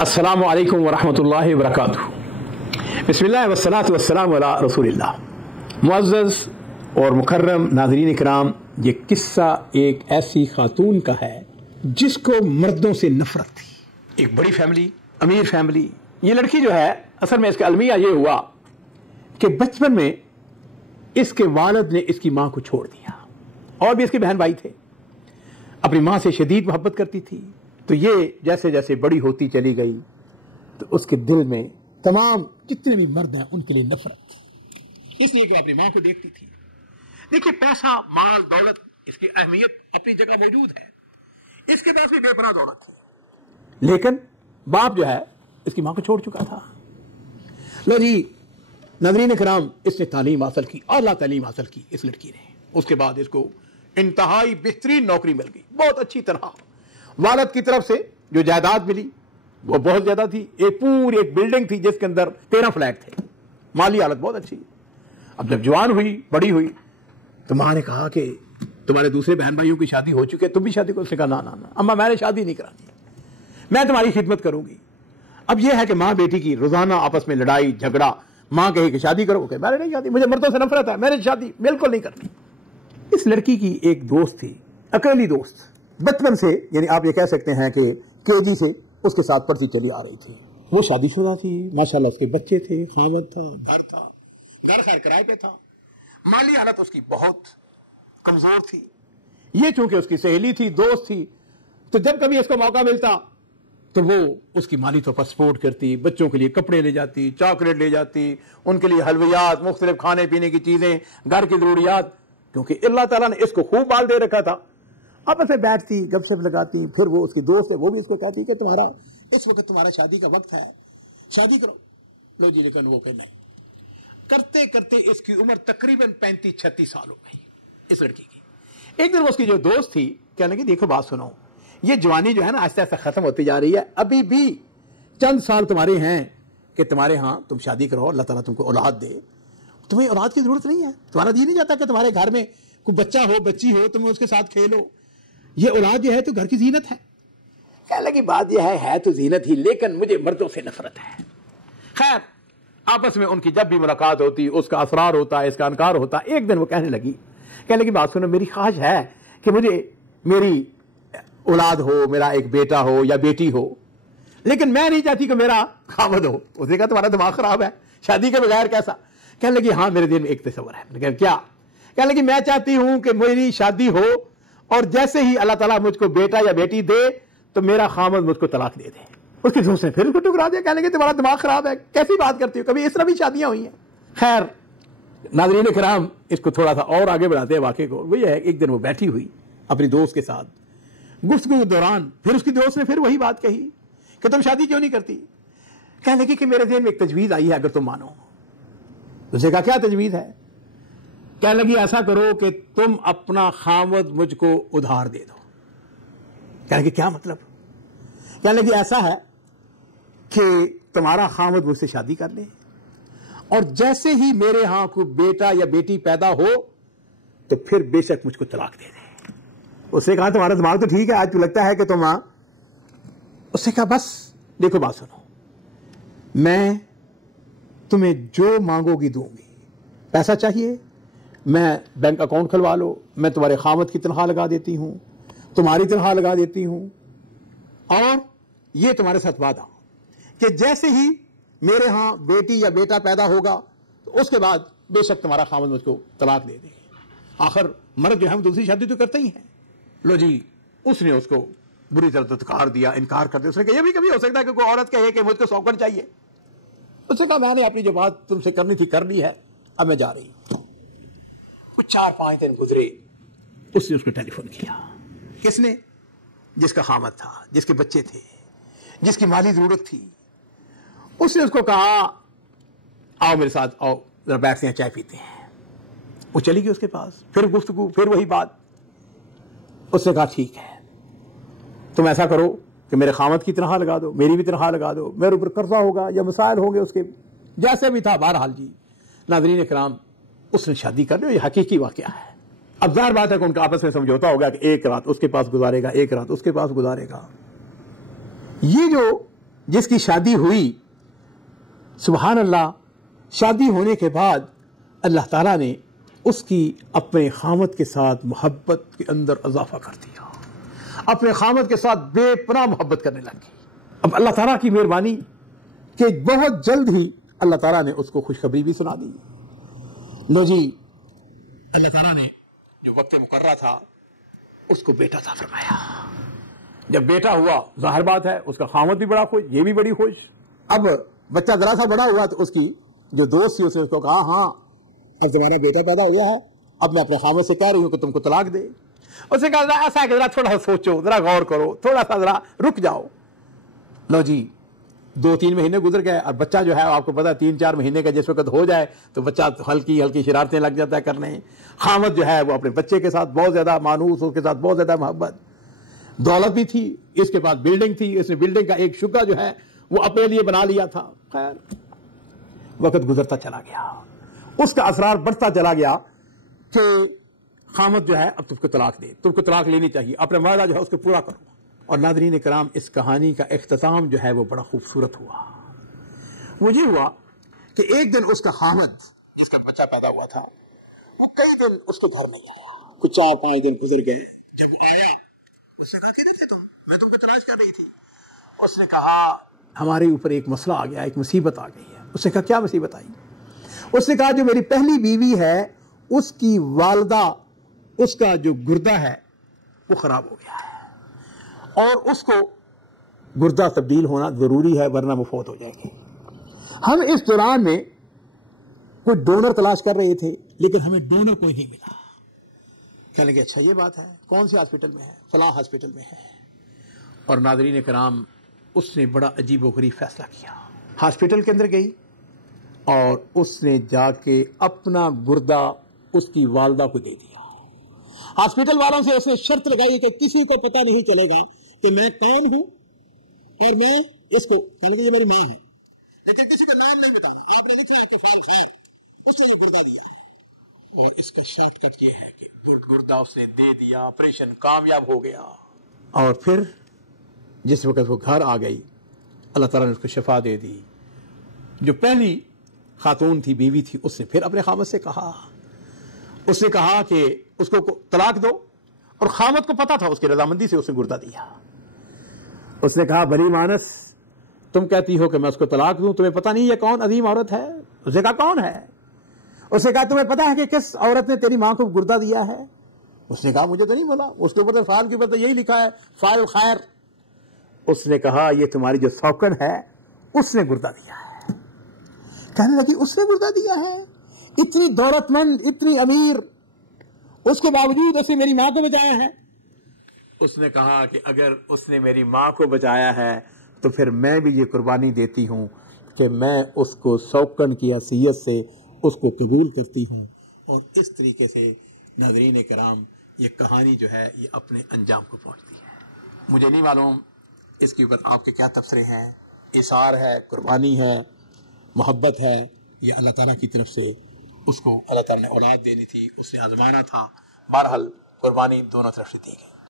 अस्सलामु अलैकुम वरहमतुल्लाहि वबरकातुहू। बिस्मिल्लाह वस्सलातु वस्सलामु अला रसूलिल्लाह। मुअज़्ज़ज़ और मुकर्रम नाज़रीन इकराम, ये किस्सा एक ऐसी खातून का है जिसको मर्दों से नफरत थी। एक बड़ी फैमिली, अमीर फैमिली। ये लड़की जो है, असल में इसका अलमिया ये हुआ कि बचपन में इसके वालिद ने इसकी माँ को छोड़ दिया और भी इसके बहन भाई थे। अपनी माँ से शदीद मोहब्बत करती थी। तो ये जैसे जैसे बड़ी होती चली गई तो उसके दिल में तमाम जितने भी मर्द हैं उनके लिए नफरत थी, इसलिए कि वो अपनी माँ को देखती थी। देखिए, पैसा, माल, दौलत, इसकी अहमियत अपनी जगह मौजूद है। इसके पास भी बेपनाह दौलत है, लेकिन बाप जो है इसकी माँ को छोड़ चुका था। लो जी नाज़रीन इकराम, इसने तालीम हासिल की, आला तालीम हासिल की इस लड़की ने। उसके बाद इसको इंतहाई बेहतरीन नौकरी मिल गई, बहुत अच्छी तरह। वालिद की तरफ से जो जायदाद मिली वो बहुत ज्यादा थी। एक पूरी एक बिल्डिंग थी जिसके अंदर 13 फ्लैट थे। माली हालत बहुत अच्छी। अब जब जवान हुई, बड़ी हुई, तो माँ ने कहा कि तुम्हारे दूसरे बहन भाइयों की शादी हो चुकी है, तुम भी शादी करो। उसने कहा ना ना ना अम्मा, मैंने शादी नहीं करानी, मैं तुम्हारी खिदमत करूंगी। अब यह है कि माँ बेटी की रोजाना आपस में लड़ाई झगड़ा। माँ कहे कि शादी करो, कहे मैंने नहीं शादी, मुझे मर्दों से नफरत है, मैंने शादी बिल्कुल नहीं करनी। इस लड़की की एक दोस्त थी, अकेली दोस्त, बचपन से, यानी आप ये कह सकते हैं कि केजी से उसके साथ पढ़ती चली आ रही थी। वो शादीशुदा थी, माशाल्लाह उसके बच्चे थे, खामद था, घर खैर किराए पे था। माली हालत उसकी बहुत कमजोर थी। ये चूंकि उसकी सहेली थी, दोस्त थी, तो जब कभी इसको मौका मिलता तो वो उसकी माली तौर पर सपोर्ट करती, बच्चों के लिए कपड़े ले जाती, चॉकलेट ले जाती, उनके लिए हलवियात, मुख्तलिफ खाने पीने की चीजें, घर की जरूरियात, क्योंकि अल्लाह ताला ने इसको खूब बाल दे रखा था। आपस में बैठती, गपशप लगाती। फिर वो उसकी दोस्त है, वो भी इसको कहती कि तुम्हारा इस वक्त तुम्हारा शादी का वक्त है, शादी करो। लो जी, लेकिन वो कहने नहीं। करते करते इसकी उम्र तकरीबन 35-36 साल हो गई इस लड़की की। एक दिन उसकी जो दोस्त थी कहने लगी, देखो बात सुनो, ये जवानी जो है ना आहिस्ता आहिस्ता खत्म होती जा रही है, अभी भी चंद साल तुम्हारे हैं कि तुम्हारे यहाँ तुम शादी करो, अल्लाह ताला तुमको औलाद दे। तुम्हें औलाद की जरूरत नहीं है, तुम्हारा जी नहीं चाहता कि तुम्हारे घर में कोई बच्चा हो, बच्ची हो, तुम उसके साथ खेलो। ये औलाद जो है तो घर की जीनत है। कहने लगी, बात यह है तो जीनत ही, लेकिन मुझे मर्दों से नफरत है। खैर, आपस में उनकी जब भी मुलाकात होती, उसका असरार होता, इसका अनकार होता। एक दिन वो कहने लगी बात सुनो, मेरी ख्वाहिश है कि मुझे मेरी औलाद हो, मेरा एक बेटा हो या बेटी हो, लेकिन मैं नहीं चाहती कि मेरा खामद हो। उसने कहा, तुम्हारा दिमाग खराब है, शादी के बगैर कैसा? कहने लगी, हाँ मेरे दिल में एक तसव्वुर है। क्या? कहने लगी, मैं चाहती हूं कि मेरी शादी हो और जैसे ही अल्लाह ताला मुझको बेटा या बेटी दे तो मेरा खामद मुझको तलाक दे दे। उसकी दोस्त ने फिर उसको टुकरा दिया, कहने लगी, तुम्हारा दिमाग खराब है, कैसी बात करती हो, कभी इस तरह भी शादियां हुई हैं? खैर नाज़रीन इकराम, इसको थोड़ा सा और आगे बढ़ाते हैं वाक़े को। वो ये है, एक दिन वो बैठी हुई अपनी दोस्त के साथ, गुफ्तगू के दौरान फिर उसकी दोस्त ने फिर वही बात कही कि तुम शादी क्यों नहीं करती? कहने लगी कि मेरे दिल में एक तजवीज़ आई है, अगर तुम मानो। उसने कहा, क्या तजवीज़ है? कहने लगी, ऐसा करो कि तुम अपना खामद मुझको उधार दे दो। कहने लगी, क्या मतलब? कहने लगी, ऐसा है कि तुम्हारा खामद मुझसे शादी कर ले और जैसे ही मेरे यहां कोई बेटा या बेटी पैदा हो तो फिर बेशक मुझको तलाक दे दे। उसने कहा, तुम्हारा दिमाग तो ठीक है, आज तो लगता है कि तुम उसने कहा, बस देखो बात सुनो, मैं तुम्हें जो मांगोगी दूंगी। पैसा चाहिए, मैं बैंक अकाउंट खुलवा लो, मैं तुम्हारे खामद की तनख्वाह लगा देती हूं, तुम्हारी तनख्वाह लगा देती हूं, और ये तुम्हारे साथ वादा कि जैसे ही मेरे यहां बेटी या बेटा पैदा होगा तो उसके बाद बेशक तुम्हारा खामद मुझको तलाक दे दे। आखिर मर्द जो है हम दूसरी शादी तो करते ही हैं। लो जी, उसने उसको बुरी तरह धत्कार दिया, इनकार कर दिया। उसने कहा, यह भी कभी हो सकता है कि कोई औरत कहे कि मुझको सौकन चाहिए। उसने कहा, मैंने अपनी जो बात तुमसे करनी थी कर ली है, अब मैं जा रही हूं। कुछ 4-5 दिन गुजरे, उसने उसको टेलीफोन किया। किसने? जिसका खामद था, जिसके बच्चे थे, जिसकी माली जरूरत थी। उसने उसको कहा, आओ मेरे साथ, आओ जरा बैठते हैं, चाय पीते हैं। वो चली गई उसके पास, फिर गुफ्तगू, फिर वही बात। उसने कहा, ठीक है, तुम ऐसा करो कि मेरे खामद की तनख्वाह लगा दो, मेरी भी तनख्वाह लगा दो, मेरे ऊपर कर्जा होगा या मसाइल होंगे उसके, जैसे भी था। बहरहाल जी नाज़रीन इकराम, उसने शादी कर ली। ये हकीकी वाकया है। अब ज़ाहिर बात है कि उनका आपस में समझौता हो गया कि एक रात उसके पास गुजारेगा, एक रात उसके पास गुजारेगा। ये जो जिसकी शादी हुई, सुबहान अल्लाह, शादी होने के बाद अल्लाह ताला ने उसकी अपने खामद के साथ मोहब्बत के अंदर इजाफा कर दिया, अपने खामद के साथ बेपनाह मोहब्बत करने लग गई। अब अल्लाह ताला की मेहरबानी कि बहुत जल्द ही अल्लाह ताला ने उसको खुशखबरी भी सुना दी। लो जी, अल्लाह ताला ने जो वक्त मुकर्रर था उसको बेटा था फरमाया। जब बेटा हुआ, जाहिर बात है उसका खामद भी बड़ा खुश, ये भी बड़ी खुश। अब बच्चा जरा सा बड़ा हुआ तो उसकी जो दोस्त थी उसने उसको कहा, हाँ अब तुम्हारा बेटा पैदा हो गया है, अब मैं अपने खामद से कह रही हूँ कि तुमको तलाक दे। उसने कहा ऐसा है कि जरा थोड़ा सा सोचो, जरा गौर करो, थोड़ा सा जरा रुक जाओ। लो जी, 2-3 महीने गुजर गए और बच्चा जो है आपको पता है 3-4 महीने का जिस वक्त हो जाए तो बच्चा हल्की हल्की शरारतें लग जाता है करने। खामद जो है वो अपने बच्चे के साथ बहुत ज्यादा मानूस, उसके साथ बहुत ज्यादा मोहब्बत, दौलत भी थी, इसके पास बिल्डिंग थी, इसने बिल्डिंग का एक शुक्का जो है वो अपने लिए बना लिया था। खैर वक्त गुजरता चला गया, उसका असरार बढ़ता चला गया कि खामद जो है अब तुमको तलाक दे, तुमको तलाक लेनी चाहिए, अपना वादा जो है उसको पूरा करो। और नादरीन कराम, इस कहानी का इख्तिताम जो है वो बड़ा खूबसूरत हुआ। वो ये हुआ कि एक दिन उसका खामद, जिसका बच्चा पैदा हुआ था, वो कई दिन उसके घर नहीं आया। कुछ 4-5 दिन गुजर गए। जब वो आया उसने कहा, किधर थे तुम, मैं तुमको तलाश कर रही थी। उसने कहा, हमारे ऊपर एक मसला आ गया, एक मुसीबत आ गई है। उसने कहा, क्या मुसीबत आई? उसने कहा, जो मेरी पहली बीवी है उसकी वालदा, उसका जो गुर्दा है वो खराब हो गया है और उसको गुर्दा तब्दील होना जरूरी है वरना वो फौत हो जाएगी। हम इस दौरान में कोई डोनर तलाश कर रहे थे लेकिन हमें डोनर कोई नहीं मिला। कहने लगे, अच्छा ये बात है, कौन से हॉस्पिटल में है? फलां हॉस्पिटल में है। और नाज़रीन कराम, उसने बड़ा अजीब व गरीब फैसला किया। हॉस्पिटल के अंदर गई और उसने जाके अपना गुर्दा उसकी वालदा को दे दिया। हॉस्पिटल वालों से उसने शर्त लगाई कि किसी को पता नहीं चलेगा कि मैं कौन हूं और मैं इसको, कहने लगे ये मेरी मां है, लेकिन किसी का नाम नहीं बताना, आपने लिखा कि फाल खैर, उसने ये गुर्दा दिया है। और इसका शॉर्टकट ये है कि गुर्दा उसने दे दिया, ऑपरेशन कामयाब हो गया। और फिर जिस वक्त वो घर आ गई, अल्लाह ताला ने उसको शिफा दे दी। जो पहली खातून थी, बीवी थी, उसने फिर अपने खामद से कहा, उसने कहा कि उसको तलाक दो। और खामद को पता था, उसकी रजामंदी से उसने गुर्दा दिया। उसने कहा, भली मानस, तुम कहती हो कि मैं उसको तलाक दूं, तुम्हें पता नहीं ये कौन अजीम औरत है? उसने कहा, कौन है? उसने कहा, तुम्हें पता है कि किस औरत ने तेरी मां को गुर्दा दिया है? उसने कहा, मुझे तो नहीं बोला। उसके ऊपर फाइल के ऊपर तो यही लिखा है, फाइल खैर। उसने कहा, ये तुम्हारी जो सौकन है उसने गुर्दा दिया है। कहने लगी, उसने गुर्दा दिया है? इतनी दौलतमंद, इतनी अमीर, उसके बावजूद उसने मेरी मां को बचाया है? उसने कहा कि अगर उसने मेरी मां को बचाया है तो फिर मैं भी ये कुर्बानी देती हूं कि मैं उसको सौकन की हैसियत से उसको कबूल करती हूं। और इस तरीके से नाज़रीन कराम, ये कहानी जो है ये अपने अंजाम को पहुंचती है। मुझे नहीं मालूम इसके ऊपर आपके क्या तबसरे हैं। इसार है, कुर्बानी है, मोहब्बत है, या अल्लाह ताला की तरफ से उसको अल्लाह ताला ने औलाद देनी थी, उसने आजमाना था। बहरहाल कुर्बानी दोनों तरफ से दी गई।